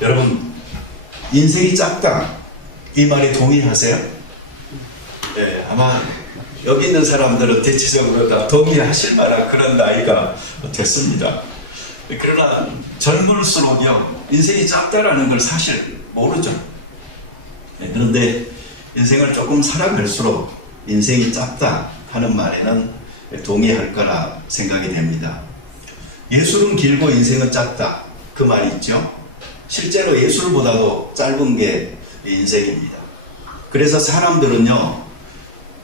여러분, 인생이 짧다, 이 말에 동의하세요? 네, 아마 여기 있는 사람들은 대체적으로 다 동의하실 만한 그런 나이가 됐습니다. 그러나 젊을수록요, 인생이 짧다라는 걸 사실 모르죠. 네, 그런데 인생을 조금 살아갈수록 인생이 짧다 하는 말에는 동의할 거라 생각이 됩니다. 예술은 길고 인생은 짧다, 그 말이 있죠. 실제로 예술보다도 짧은 게 인생입니다. 그래서 사람들은요,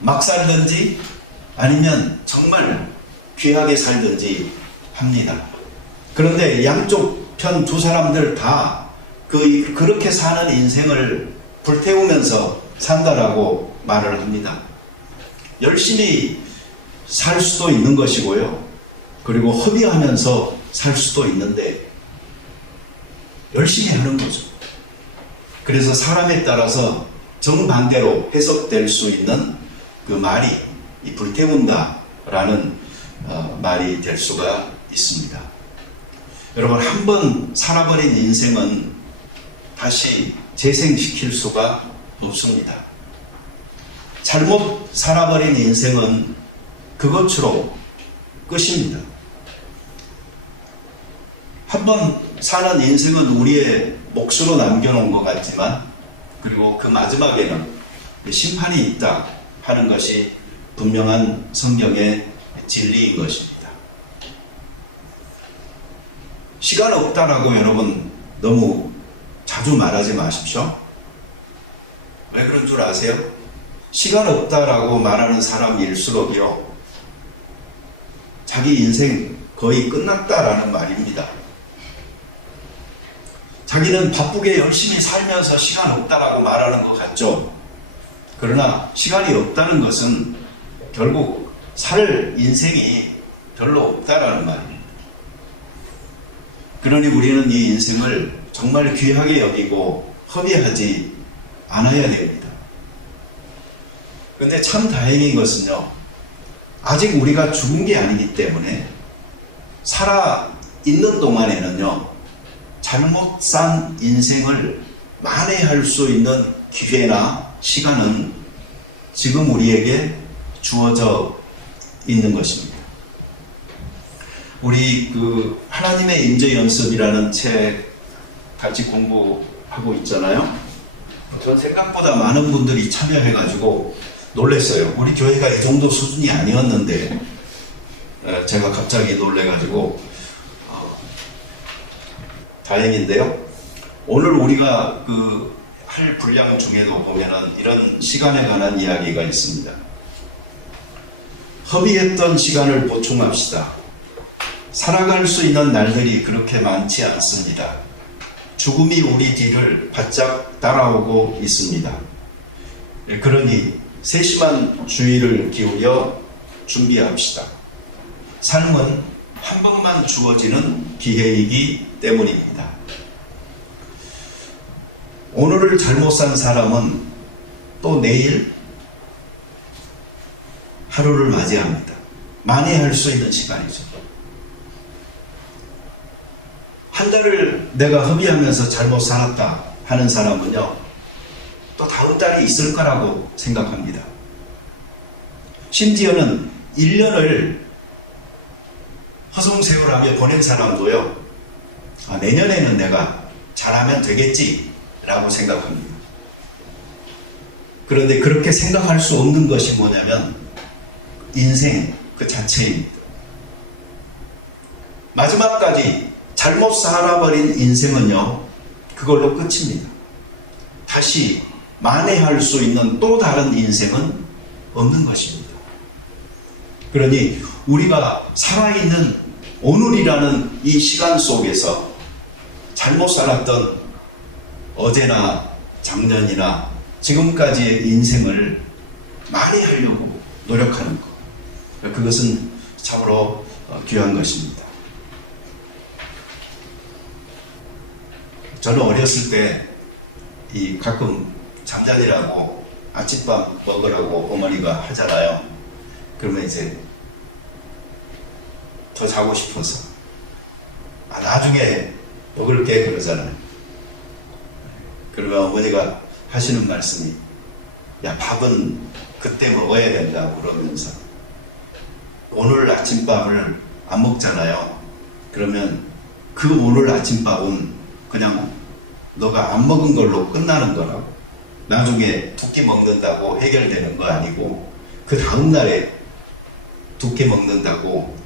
막 살든지 아니면 정말 귀하게 살든지 합니다. 그런데 양쪽 편 두 사람들 다 그렇게 사는 인생을 불태우면서 산다라고 말을 합니다. 열심히 살 수도 있는 것이고요, 그리고 허비하면서 살 수도 있는데 열심히 하는 거죠. 그래서 사람에 따라서 정반대로 해석될 수 있는 그 말이 이 불태운다 라는 말이 될 수가 있습니다. 여러분, 한번 살아버린 인생은 다시 재생시킬 수가 없습니다. 잘못 살아버린 인생은 그것으로 끝입니다. 한번 사는 인생은 우리의 몫으로 남겨놓은 것 같지만, 그리고 그 마지막에는 심판이 있다 하는 것이 분명한 성경의 진리인 것입니다. 시간 없다라고 여러분 너무 자주 말하지 마십시오. 왜 그런 줄 아세요? 시간 없다라고 말하는 사람일수록요, 자기 인생 거의 끝났다라는 말입니다. 자기는 바쁘게 열심히 살면서 시간 없다라고 말하는 것 같죠. 그러나 시간이 없다는 것은 결국 살 인생이 별로 없다라는 말입니다. 그러니 우리는 이 인생을 정말 귀하게 여기고 허비하지 않아야 됩니다. 그런데 참 다행인 것은요, 아직 우리가 죽은 게 아니기 때문에 살아있는 동안에는요, 잘못 산 인생을 만회할 수 있는 기회나 시간은 지금 우리에게 주어져 있는 것입니다. 우리 하나님의 임재 연습이라는 책 같이 공부하고 있잖아요. 전 생각보다 많은 분들이 참여해가지고 놀랐어요. 우리 교회가 이 정도 수준이 아니었는데 제가 갑자기 놀래가지고 다행인데요. 오늘 우리가 할 분량 중에도 보면은 이런 시간에 관한 이야기가 있습니다. 허비했던 시간을 보충합시다. 살아갈 수 있는 날들이 그렇게 많지 않습니다. 죽음이 우리 뒤를 바짝 따라오고 있습니다. 그러니 세심한 주의를 기울여 준비합시다. 삶은 한 번만 주어지는 기회이기 때문입니다. 오늘을 잘못 산 사람은 또 내일 하루를 맞이합니다. 만회할 수 있는 시간이죠. 한 달을 내가 허비하면서 잘못 살았다 하는 사람은요, 또 다음 달이 있을 거라고 생각합니다. 심지어는 1년을 허송세월하며 보낸 사람도요, 내년에는 내가 잘하면 되겠지 라고 생각합니다. 그런데 그렇게 생각할 수 없는 것이 뭐냐면 인생 그 자체입니다. 마지막까지 잘못 살아버린 인생은요, 그걸로 끝입니다. 다시 만회할 수 있는 또 다른 인생은 없는 것입니다. 그러니 우리가 살아있는 오늘이라는 이 시간 속에서 잘못 살았던 어제나 작년이나 지금까지의 인생을 만회하려고 노력하는 것, 그것은 참으로 귀한 것입니다. 저는 어렸을 때 가끔 잠자리라고 아침밥 먹으라고 어머니가 하잖아요. 그러면 이제 더 자고 싶어서 나중에 먹을게 그러잖아요. 그러면 어머니가 하시는 말씀이, 야, 밥은 그때 먹어야 된다고 그러면서, 오늘 아침밥을 안 먹잖아요. 그러면 그 오늘 아침밥은 그냥 너가 안 먹은 걸로 끝나는 거라고. 나중에 두 끼 먹는다고 해결되는 거 아니고, 그 다음날에 두 끼 먹는다고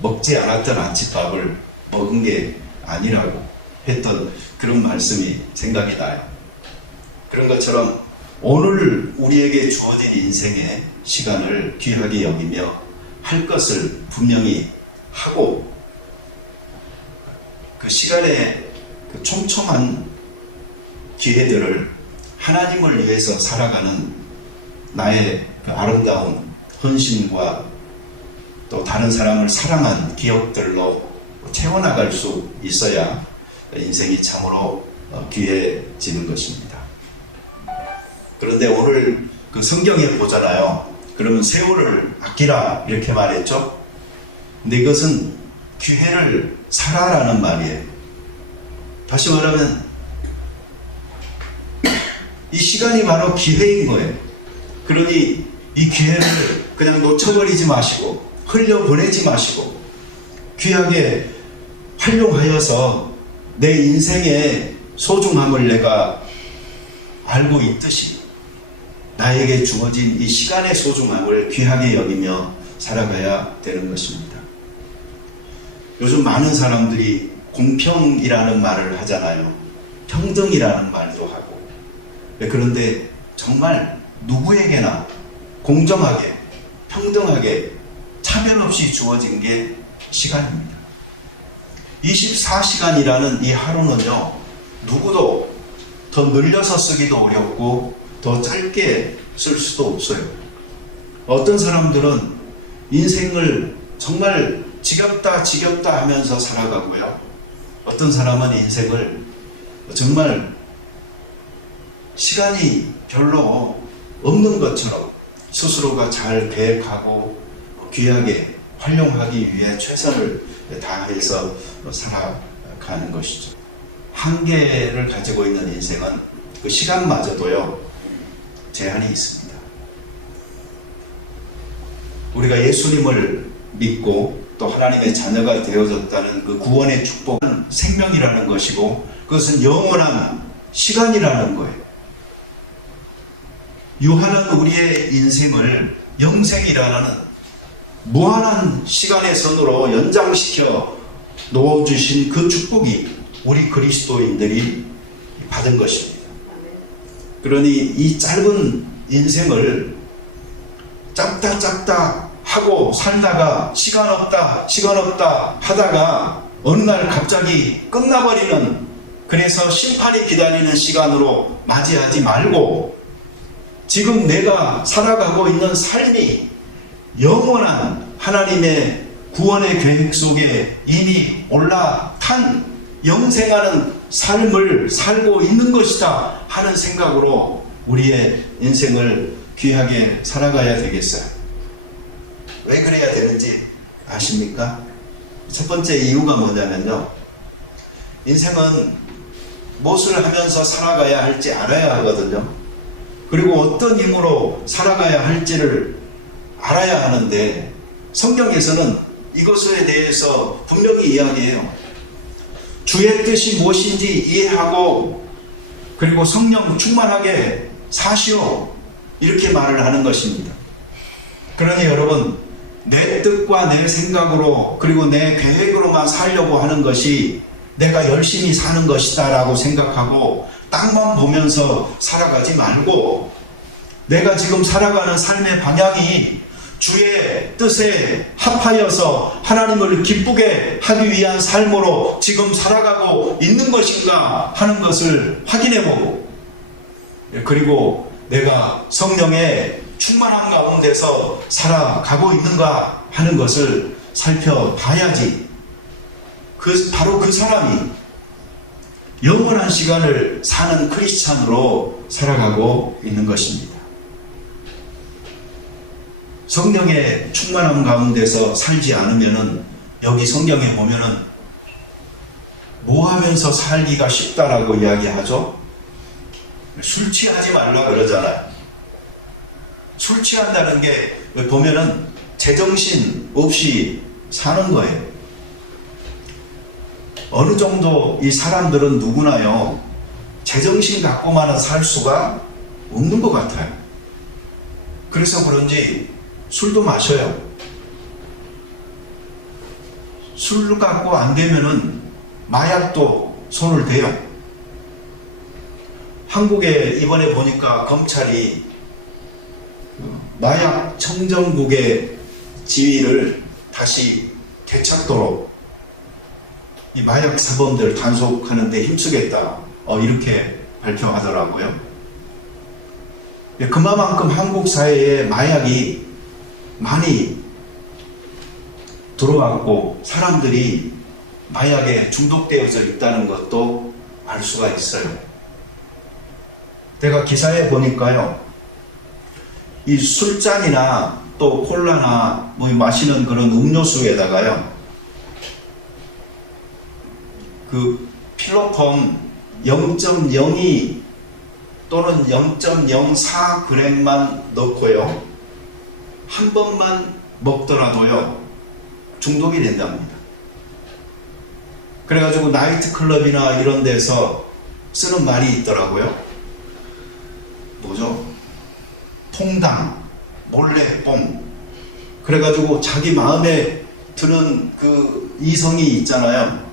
먹지 않았던 아침밥을 먹은 게 아니라고 했던 그런 말씀이 생각이 나요. 그런 것처럼 오늘 우리에게 주어진 인생의 시간을 귀하게 여기며 할 것을 분명히 하고, 그 시간의 그 촘촘한 기회들을 하나님을 위해서 살아가는 나의 그 아름다운 헌신과 또 다른 사람을 사랑한 기억들로 채워나갈 수 있어야 인생이 참으로 귀해지는 것입니다. 그런데 오늘 그 성경에 보잖아요. 그러면 세월을 아끼라 이렇게 말했죠. 근데 이것은 기회를 살아라는 말이에요. 다시 말하면 이 시간이 바로 기회인 거예요. 그러니 이 기회를 그냥 놓쳐버리지 마시고 흘려보내지 마시고 귀하게 활용하여서 내 인생의 소중함을 내가 알고 있듯이 나에게 주어진 이 시간의 소중함을 귀하게 여기며 살아가야 되는 것입니다. 요즘 많은 사람들이 공평이라는 말을 하잖아요. 평등이라는 말도 하고. 그런데 정말 누구에게나 공정하게, 평등하게, 차별 없이 주어진 게 시간입니다. 24시간이라는 이 하루는요, 누구도 더 늘려서 쓰기도 어렵고 더 짧게 쓸 수도 없어요. 어떤 사람들은 인생을 정말 지겹다 하면서 살아가고요. 어떤 사람은 인생을 정말 시간이 별로 없는 것처럼 스스로가 잘 계획하고 귀하게 활용하기 위해 최선을 다해서 살아가는 것이죠. 한계를 가지고 있는 인생은 그 시간마저도요, 제한이 있습니다. 우리가 예수님을 믿고 또 하나님의 자녀가 되어졌다는 그 구원의 축복은 생명이라는 것이고, 그것은 영원한 시간이라는 거예요. 유한한 우리의 인생을 영생이라는 무한한 시간의 선으로 연장시켜 놓아주신 그 축복이 우리 그리스도인들이 받은 것입니다. 그러니 이 짧은 인생을 짧다 하고 살다가 시간 없다 하다가 어느 날 갑자기 끝나버리는, 그래서 심판이 기다리는 시간으로 맞이하지 말고 지금 내가 살아가고 있는 삶이 영원한 하나님의 구원의 계획 속에 이미 올라탄 영생하는 삶을 살고 있는 것이다 하는 생각으로 우리의 인생을 귀하게 살아가야 되겠어요. 왜 그래야 되는지 아십니까? 첫 번째 이유가 뭐냐면요, 인생은 무엇을 하면서 살아가야 할지 알아야 하거든요. 그리고 어떤 힘으로 살아가야 할지를 알아야 하는데, 성경에서는 이것에 대해서 분명히 이야기해요. 주의 뜻이 무엇인지 이해하고 그리고 성령 충만하게 사시오, 이렇게 말을 하는 것입니다. 그러니 여러분, 내 뜻과 내 생각으로 그리고 내 계획으로만 살려고 하는 것이 내가 열심히 사는 것이다 라고 생각하고 땅만 보면서 살아가지 말고, 내가 지금 살아가는 삶의 방향이 주의 뜻에 합하여서 하나님을 기쁘게 하기 위한 삶으로 지금 살아가고 있는 것인가 하는 것을 확인해보고, 그리고 내가 성령의 충만한 가운데서 살아가고 있는가 하는 것을 살펴봐야지 바로 그 사람이 영원한 시간을 사는 크리스찬으로 살아가고 있는 것입니다. 성령의 충만함 가운데서 살지 않으면은, 여기 성경에 보면은 뭐 하면서 살기가 쉽다라고 이야기하죠? 술 취하지 말라 그러잖아요. 술 취한다는 게 보면은 제정신 없이 사는 거예요. 어느 정도 이 사람들은 누구나요, 제정신 갖고만은 살 수가 없는 것 같아요. 그래서 그런지 술도 마셔요. 술 갖고 안 되면은 마약도 손을 대요. 한국에 이번에 보니까 검찰이 마약 청정국의 지위를 다시 되찾도록 이 마약 사범들 단속하는 데 힘쓰겠다, 이렇게 발표하더라고요. 그만큼 한국 사회에 마약이 많이 들어왔고 사람들이 마약에 중독되어져 있다는 것도 알 수가 있어요. 제가 기사에 보니까요, 이 술잔이나 또 콜라나 뭐 마시는 그런 음료수에다가요, 그 필로폰 0.02 또는 0.04g만 넣고요, 한 번만 먹더라도요 중독이 된답니다. 그래가지고 나이트클럽이나 이런 데서 쓰는 말이 있더라고요. 뭐죠? 통당, 몰래뽕. 그래가지고 자기 마음에 드는 그 이성이 있잖아요.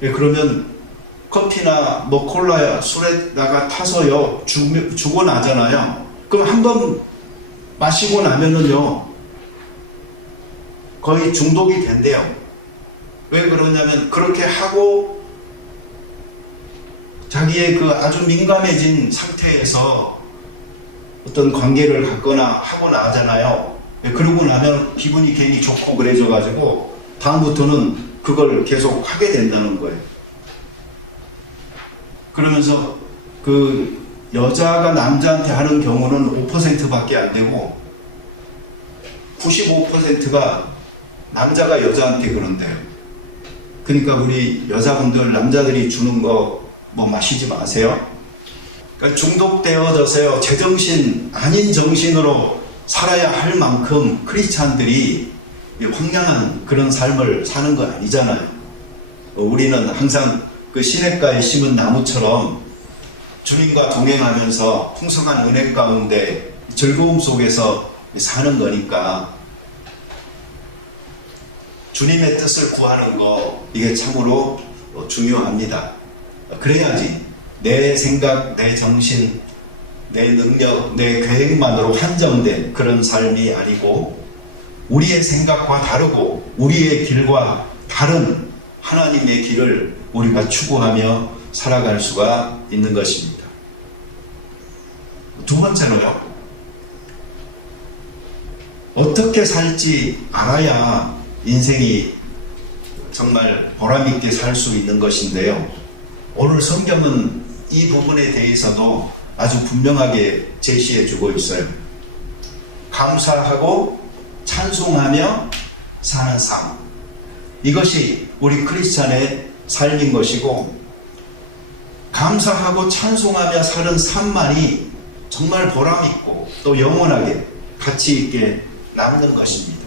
그러면 커피나 뭐 콜라, 술에다가 타서요 주고 나잖아요. 그럼 한 번 마시고 나면은요 거의 중독이 된대요. 왜 그러냐면 그렇게 하고 자기의 그 아주 민감해진 상태에서 어떤 관계를 갖거나 하고 나잖아요. 그러고 나면 기분이 괜히 좋고 그래져 가지고 다음부터는 그걸 계속 하게 된다는 거예요. 그러면서 그 여자가 남자한테 하는 경우는 5%밖에 안 되고 95%가 남자가 여자한테 그런대요. 그러니까 우리 여자분들, 남자들이 주는 거 뭐 마시지 마세요. 그러니까 중독되어져서요 제정신 아닌 정신으로 살아야 할 만큼 크리스찬들이 황량한 그런 삶을 사는 건 아니잖아요. 우리는 항상 그 시냇가에 심은 나무처럼 주님과 동행하면서 풍성한 은혜 가운데 즐거움 속에서 사는 거니까 주님의 뜻을 구하는 거, 이게 참으로 중요합니다. 그래야지 내 생각, 내 정신, 내 능력, 내 계획만으로 한정된 그런 삶이 아니고 우리의 생각과 다르고 우리의 길과 다른 하나님의 길을 우리가 추구하며 살아갈 수가 있는 것입니다. 두 번째로요, 어떻게 살지 알아야 인생이 정말 보람있게 살 수 있는 것인데요, 오늘 성경은 이 부분에 대해서도 아주 분명하게 제시해 주고 있어요. 감사하고 찬송하며 사는 삶, 이것이 우리 크리스찬의 삶인 것이고, 감사하고 찬송하며 사는 삶만이 정말 보람있고 또 영원하게 가치 있게 남는 것입니다.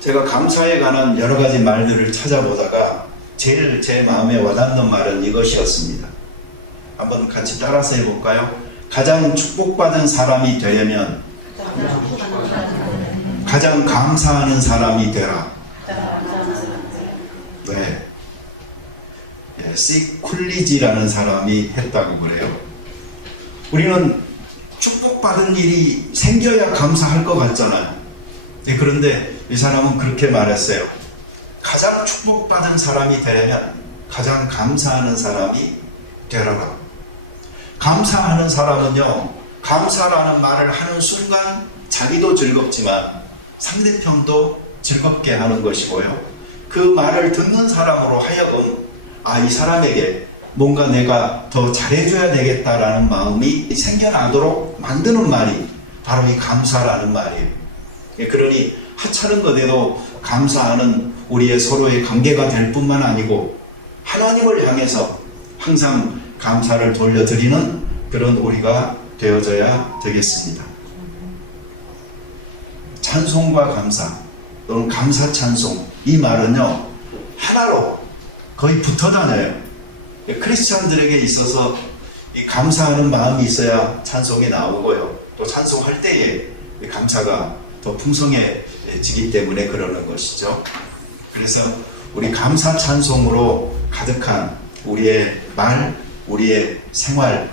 제가 감사에 관한 여러 가지 말들을 찾아보다가 제일 제 마음에 와닿는 말은 이것이었습니다. 한번 같이 따라서 해볼까요? 가장 축복받은 사람이 되려면 가장 감사하는 사람이 되라. 네. 시 쿨리지라는 사람이 했다고 그래요. 우리는 축복받은 일이 생겨야 감사할 것 같잖아요. 그런데 이 사람은 그렇게 말했어요. 가장 축복받은 사람이 되려면 가장 감사하는 사람이 되라. 감사하는 사람은요, 감사라는 말을 하는 순간 자기도 즐겁지만 상대편도 즐겁게 하는 것이고요, 그 말을 듣는 사람으로 하여금 이 사람에게 뭔가 내가 더 잘해줘야 되겠다라는 마음이 생겨나도록 만드는 말이 바로 이 감사라는 말이에요. 그러니 하찮은 것에도 감사하는 우리의 서로의 관계가 될 뿐만 아니고 하나님을 향해서 항상 감사를 돌려드리는 그런 우리가 되어져야 되겠습니다. 찬송과 감사 또는 감사 찬송, 이 말은요 하나로 거의 붙어 다녀요. 크리스찬들에게 있어서 이 감사하는 마음이 있어야 찬송이 나오고요, 또 찬송할 때에 감사가 더 풍성해지기 때문에 그러는 것이죠. 그래서 우리 감사 찬송으로 가득한 우리의 말, 우리의 생활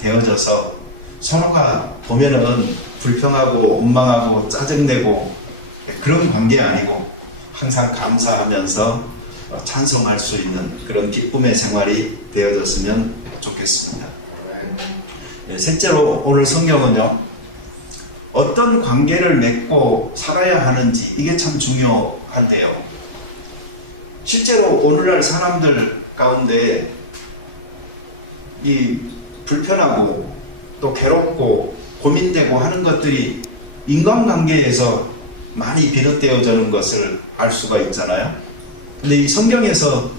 되어져서 서로가 보면은 불평하고 원망하고 짜증내고 그런 관계 아니고 항상 감사하면서 찬송할 수 있는 그런 기쁨의 생활이 되어졌으면 좋겠습니다. 셋째로 오늘 성경은요, 어떤 관계를 맺고 살아야 하는지, 이게 참 중요한데요. 실제로 오늘날 사람들 가운데 이 불편하고 또 괴롭고 고민되고 하는 것들이 인간관계에서 많이 비롯되어지는 것을 알 수가 있잖아요. 근데 이 성경에서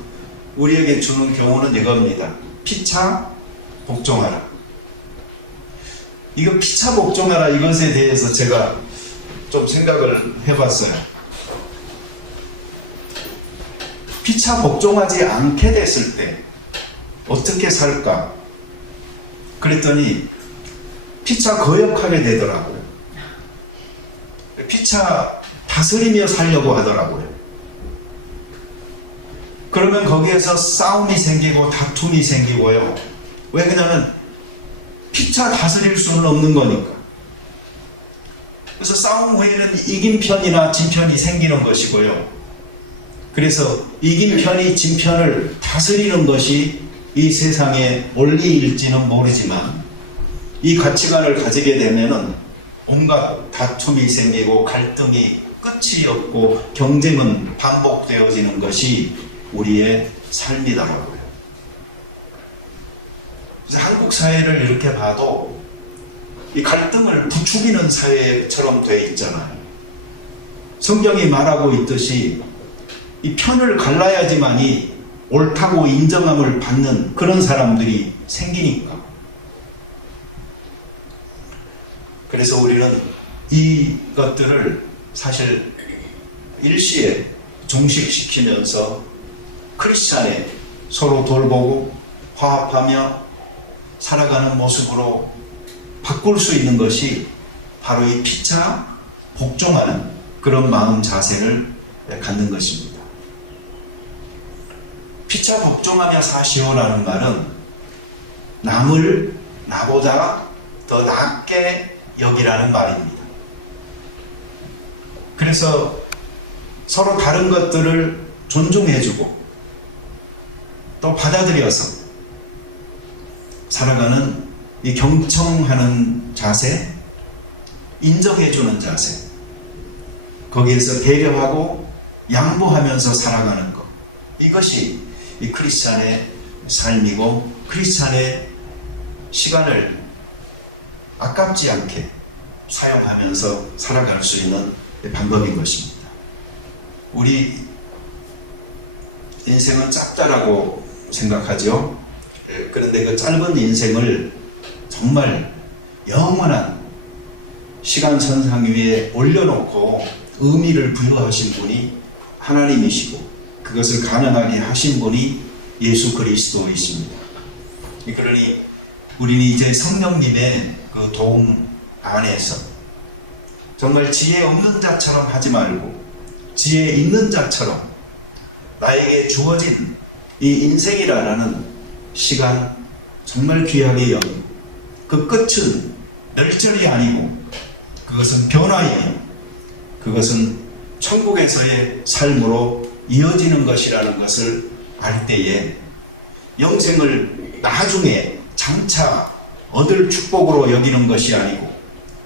우리에게 주는 교훈은 이겁니다. 피차 복종하라. 이거 피차 복종하라, 이것에 대해서 제가 좀 생각을 해봤어요. 피차 복종하지 않게 됐을 때 어떻게 살까? 그랬더니 피차 거역하게 되더라고요. 피차 다스리며 살려고 하더라고요. 그러면 거기에서 싸움이 생기고 다툼이 생기고요. 왜? 그러냐면 피차 다스릴 수는 없는 거니까. 그래서 싸움 후에는 이긴 편이나 진 편이 생기는 것이고요. 그래서 이긴 편이 진 편을 다스리는 것이 이 세상의 원리일지는 모르지만, 이 가치관을 가지게 되면은 온갖 다툼이 생기고 갈등이 끝이 없고 경쟁은 반복되어지는 것이 우리의 삶이더라고요. 그래서 한국 사회를 이렇게 봐도 이 갈등을 부추기는 사회처럼 되어 있잖아요. 성경이 말하고 있듯이 이 편을 갈라야지만이 옳다고 인정함을 받는 그런 사람들이 생기니까. 그래서 우리는 이것들을 사실 일시에 종식시키면서 크리스찬에 서로 돌보고 화합하며 살아가는 모습으로 바꿀 수 있는 것이 바로 이 피차 복종하는 그런 마음 자세를 갖는 것입니다. 피차 복종하며 사시오라는 말은 남을 나보다 더 낫게 여기라는 말입니다. 그래서 서로 다른 것들을 존중해주고 또 받아들여서 살아가는 이 경청하는 자세, 인정해주는 자세, 거기에서 배려하고 양보하면서 살아가는 것, 이것이 이 크리스찬의 삶이고 크리스찬의 시간을 아깝지 않게 사용하면서 살아갈 수 있는 방법인 것입니다. 우리 인생은 짧다라고 생각하죠. 그런데 그 짧은 인생을 정말 영원한 시간선상 위에 올려놓고 의미를 부여하신 분이 하나님이시고, 그것을 가능하게 하신 분이 예수 그리스도이십니다. 그러니 우리는 이제 성령님의 그 도움 안에서 정말 지혜 없는 자처럼 하지 말고 지혜 있는 자처럼 나에게 주어진 이 인생이라는 시간 정말 귀하게 여기고, 그 끝은 멸절이 아니고 그것은 변화이며 그것은 천국에서의 삶으로 이어지는 것이라는 것을 알 때에 영생을 나중에 장차 얻을 축복으로 여기는 것이 아니고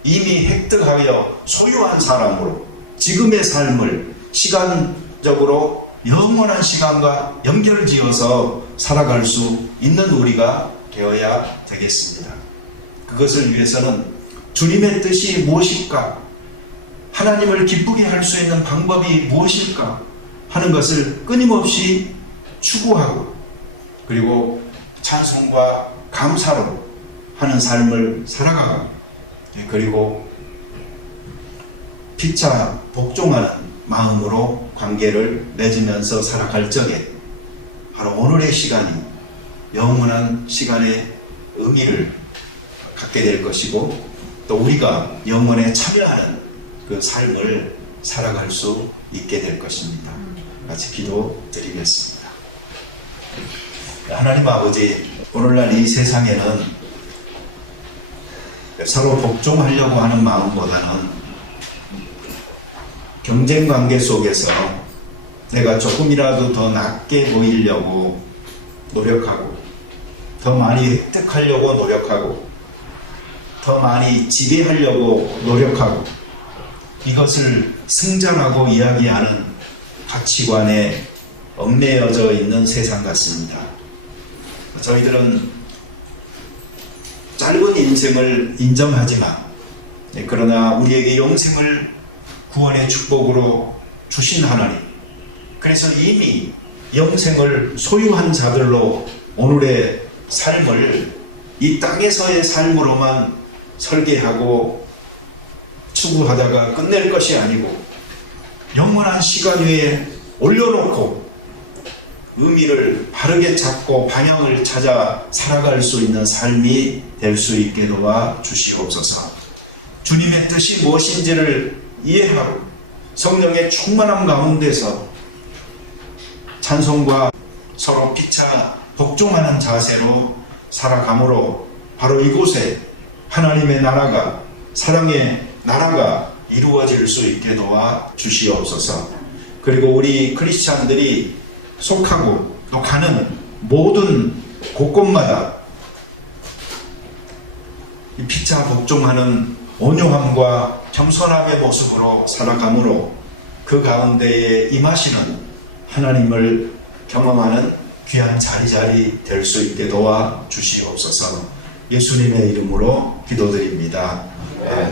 이미 획득하여 소유한 사람으로 지금의 삶을 시간적으로 영원한 시간과 연결지어서 살아갈 수 있는 우리가 되어야 되겠습니다. 그것을 위해서는 주님의 뜻이 무엇일까? 하나님을 기쁘게 할 수 있는 방법이 무엇일까? 하는 것을 끊임없이 추구하고, 그리고 찬송과 감사로 하는 삶을 살아가고, 그리고 피차 복종하는 마음으로 관계를 맺으면서 살아갈 적에 바로 오늘의 시간이 영원한 시간의 의미를 갖게 될 것이고, 또 우리가 영원에 참여하는 그 삶을 살아갈 수 있게 될 것입니다. 같이 기도드리겠습니다. 하나님 아버지, 오늘날 이 세상에는 서로 복종하려고 하는 마음보다는 경쟁관계 속에서 내가 조금이라도 더 낫게 보이려고 노력하고, 더 많이 획득하려고 노력하고, 더 많이 지배하려고 노력하고, 이것을 승자라고 이야기하는 가치관에 얽매여져 있는 세상 같습니다. 저희들은 짧은 인생을 인정하지만, 그러나 우리에게 영생을 구원의 축복으로 주신 하나님, 그래서 이미 영생을 소유한 자들로 오늘의 삶을 이 땅에서의 삶으로만 설계하고 추구하다가 끝낼 것이 아니고 영원한 시간 위에 올려놓고 의미를 바르게 찾고 방향을 찾아 살아갈 수 있는 삶이 될 수 있게 도와 주시옵소서. 주님의 뜻이 무엇인지를 이해하고 성령의 충만함 가운데서 찬송과 서로 피차 복종하는 자세로 살아감으로 바로 이곳에 하나님의 나라가, 사랑의 나라가 이루어질 수 있게 도와 주시옵소서. 그리고 우리 크리스찬들이 속하고 또 가는 모든 곳곳마다 이 피차 복종하는 온유함과 겸손함의 모습으로 살아감으로 그 가운데에 임하시는 하나님을 경험하는 귀한 자리자리 될 수 있게 도와 주시옵소서. 예수님의 이름으로 기도드립니다. 아멘.